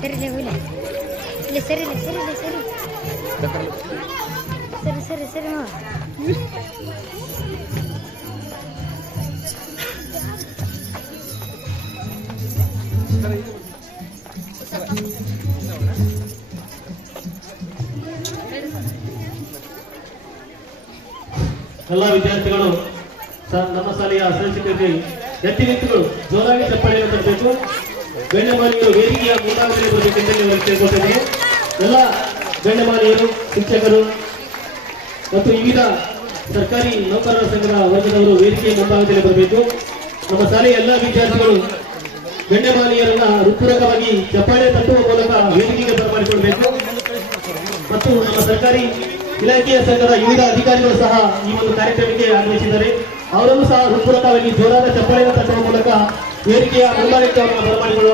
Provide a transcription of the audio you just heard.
ಸರಿ ಇಲ್ಲ ಸರಿ ಸರಿ ಸರಿ ಎಲ್ಲ ವಿದ್ಯಾರ್ಥಿಗಳು ನಮ್ಮ ಶಾಲೆಯ ಶಿಕ್ಷಕರಿಗೆ ಎತ್ತಿ ನಿಂತುಗಳು ಜೋರಾಗಿ ಚಪ್ಪಾಳೆಯನ್ನು ತರಬೇಕು. ಗಣ್ಯಮಾನ್ಯರು ವೇದಿಕೆಯ ಮುಂಭಾಗದಲ್ಲಿ ಬರಬೇಕೆಂದು ಕೇಳ್ಕೊಳ್ತೇನೆ. ಎಲ್ಲ ಗಣ್ಯಮಾನ್ಯರು, ಶಿಕ್ಷಕರು ಮತ್ತು ವಿವಿಧ ಸರ್ಕಾರಿ ನೌಕರರ ಸಂಘದ ವರ್ಗದವರು ವೇದಿಕೆಯ ಮುಂಭಾಗದಲ್ಲಿ ಬರಬೇಕು. ನಮ್ಮ ಶಾಲೆಯ ಎಲ್ಲ ವಿದ್ಯಾರ್ಥಿಗಳು ಗಣ್ಯಮಾನ್ಯರನ್ನ ಹೃತ್ಪೂರ್ವಕವಾಗಿ ಚಪ್ಪಾಳೆ ತಟ್ಟುವ ಮೂಲಕ ವೇದಿಕೆಗೆ ಬರಮಾಡಿಕೊಳ್ಬೇಕು. ಮತ್ತು ನಮ್ಮ ಸರ್ಕಾರಿ ಇಲಾಖೆಯ ಸಂಘದ ವಿವಿಧ ಅಧಿಕಾರಿಗಳು ಸಹ ಈ ಒಂದು ಕಾರ್ಯಕ್ರಮಕ್ಕೆ ಆಗಮಿಸಿದ್ದಾರೆ. ಅವರನ್ನು ಸಹ ಹೃತ್ಪೂರ್ವಕವಾಗಿ ಜೋರಾದ ಚಪ್ಪಾಳೆಯನ್ನು ತಟ್ಟುವ ಮೂಲಕ ವೇದಿಕೆಯ ಮುಂಭಾಗಕ್ಕೆ ಬರಮಾಡಿಕೊಳ್ಳುವ